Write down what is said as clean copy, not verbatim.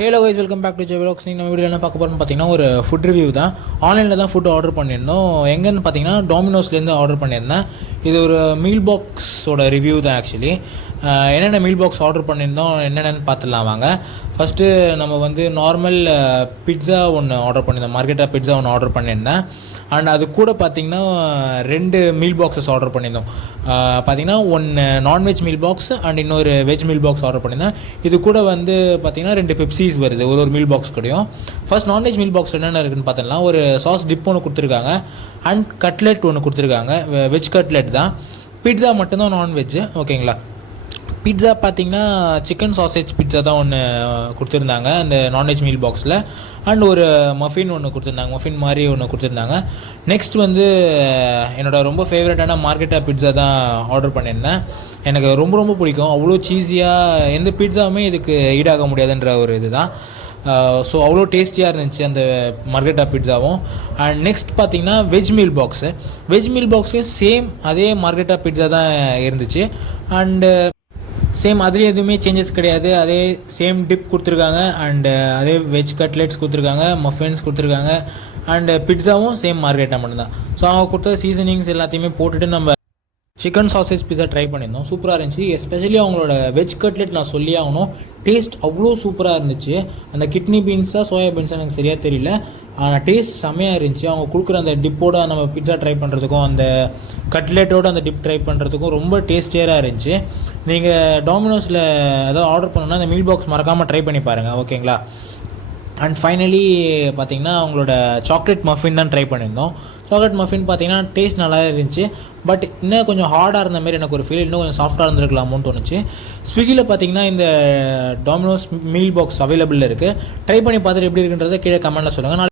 Hello guys, welcome back to J vlogs. நீங்கள் நம்ம video என்ன பார்க்க போகிறோம்னு பார்த்தீங்கன்னா ஒரு ஃபுட் ரிவ்யூ தான். ஆன்லைனில் தான் ஃபுட் ஆர்டர் பண்ணியிருந்தோம். எங்கன்னு பார்த்தீங்கன்னா டொமினோஸ்லேருந்து ஆர்டர் பண்ணியிருந்தேன். இது ஒரு மீல் பாக்ஸோட ரிவ்யூ தான் ஆக்சுவலி. என்னென்ன மீல் பாக்ஸ் ஆர்டர் பண்ணியிருந்தோம் என்னென்னு பார்த்துடலாம் வாங்க. ஃபஸ்ட்டு நம்ம வந்து நார்மல் பிட்ஸா ஒன்று ஆர்டர் பண்ணியிருந்தோம். மார்க்கெட்டா பிட்ஸா ஒன்று ஆர்டர் பண்ணியிருந்தேன். அண்ட் அது கூட பார்த்திங்கன்னா 2 மீல் பாக்ஸஸ் ஆர்டர் பண்ணியிருந்தோம். பார்த்திங்கன்னா ஒன்று நான்வெஜ் மீல் பாக்ஸ் அண்ட் இன்னொரு வெஜ் மீல் பாக்ஸ் ஆர்டர் பண்ணியிருந்தேன். இது கூட வந்து பார்த்திங்கன்னா 2 பெப்சிஸ் வருது ஒரு மீல் பாக்ஸ் கூடயும். ஃபர்ஸ்ட் நான்வெஜ் மீல் பாக்ஸ் என்னென்ன இருக்குதுன்னு பார்த்தோம்னா ஒரு சாஸ் டிப் ஒன்று கொடுத்துருக்காங்க அண்ட் கட்லெட் ஒன்று கொடுத்துருக்காங்க. வெஜ் கட்லெட் தான். பிட்ஸா மட்டும்தான் நான்வெஜ்ஜு. ஓகேங்களா. பிட்ஸா பார்த்திங்கன்னா சிக்கன் சாசேஜ் பிட்ஸா தான் ஒன்று கொடுத்துருந்தாங்க அந்த நான்வெஜ் மீல் பாக்ஸில். அண்ட் ஒரு மஃபின் ஒன்று கொடுத்துருந்தாங்க, மஃபின் மாதிரி ஒன்று கொடுத்துருந்தாங்க. நெக்ஸ்ட் வந்து என்னோடய ரொம்ப ஃபேவரட்டான மார்க்கெட்டா பிட்ஸா தான் ஆர்டர் பண்ணியிருந்தேன். எனக்கு ரொம்ப ரொம்ப பிடிக்கும். அவ்வளோ சீஸியாக எந்த பிட்ஸாவுமே இதுக்கு ஈடாக முடியாதுன்ற ஒரு இது தான். ஸோ அவ்வளோ டேஸ்டியாக இருந்துச்சு அந்த மார்கெட்டா பிட்ஸாவும். அண்ட் நெக்ஸ்ட் பார்த்திங்கன்னா veg meal box. Veg meal பாக்ஸ்லேயும் சேம் அதே மார்கெட்டா பிட்ஸா தான் இருந்துச்சு. அண்டு சேம் அதுலேயும் எதுவுமே சேஞ்சஸ் கிடையாது. அதே சேம் டிப் கொடுத்துருக்காங்க அண்டு அதே வெஜ் கட்லெட்ஸ் கொடுத்துருக்காங்க, மஃபின்ஸ் கொடுத்துருக்காங்க. அண்டு பிட்ஸாவும் சேம் மார்கெட்டா மட்டும்தான். ஸோ அவங்க கொடுத்த சீசனிங்ஸ் எல்லாத்தையுமே போட்டுட்டு நம்ம சிக்கன் சாசேஜ் பிஸா ட்ரை பண்ணியிருந்தோம். சூப்பராக இருந்துச்சு. எஸ்பெஷலி அவங்களோட வெஜ் கட்லெட் நான் சொல்லி ஆகணும். டேஸ்ட் அவ்வளோ சூப்பராக இருந்துச்சு. அந்த கிட்னி பீன்ஸாக சோயா பீன்ஸாக எனக்கு சரியாக தெரியல, ஆனால் டேஸ்ட் செம்மையாக இருந்துச்சு. அவங்க கொடுக்குற அந்த டிப்போட நம்ம பிட்ஸா ட்ரை பண்ணுறதுக்கும் அந்த கட்லெட்டோட அந்த டிப் ட்ரை பண்ணுறதுக்கும் ரொம்ப டேஸ்டியராக இருந்துச்சு. நீங்கள் டொமினோஸில் ஏதாவது ஆர்டர் பண்ணணுன்னா அந்த மீல் பாக்ஸ் மறக்காமல் ட்ரை பண்ணி பாருங்கள். ஓகேங்களா. அண்ட் ஃபைனலி பார்த்திங்கன்னா அவங்களோட சாக்லேட் மஃபின் தான் ட்ரை பண்ணியிருந்தோம். சாக்லேட் மஃபின் பார்த்திங்கன்னா டேஸ்ட் நல்லா இருந்துச்சு. பட் இன்னும் கொஞ்சம் ஹார்டாக இருந்த மாதிரி எனக்கு ஒரு ஃபீல், இன்னும் கொஞ்சம் சாஃப்டாக இருந்திருக்கலாமோன்னு தோணுச்சு. ஸ்விக்கியில் பார்த்திங்கன்னா இந்த டொமினோஸ் மீல் பாக்ஸ் அவைலபிள் இருக்குது. ட்ரை பண்ணி பார்த்துட்டு எப்படி இருக்குன்றதை கீழே கமெண்ட்டில் சொல்லுங்கள்.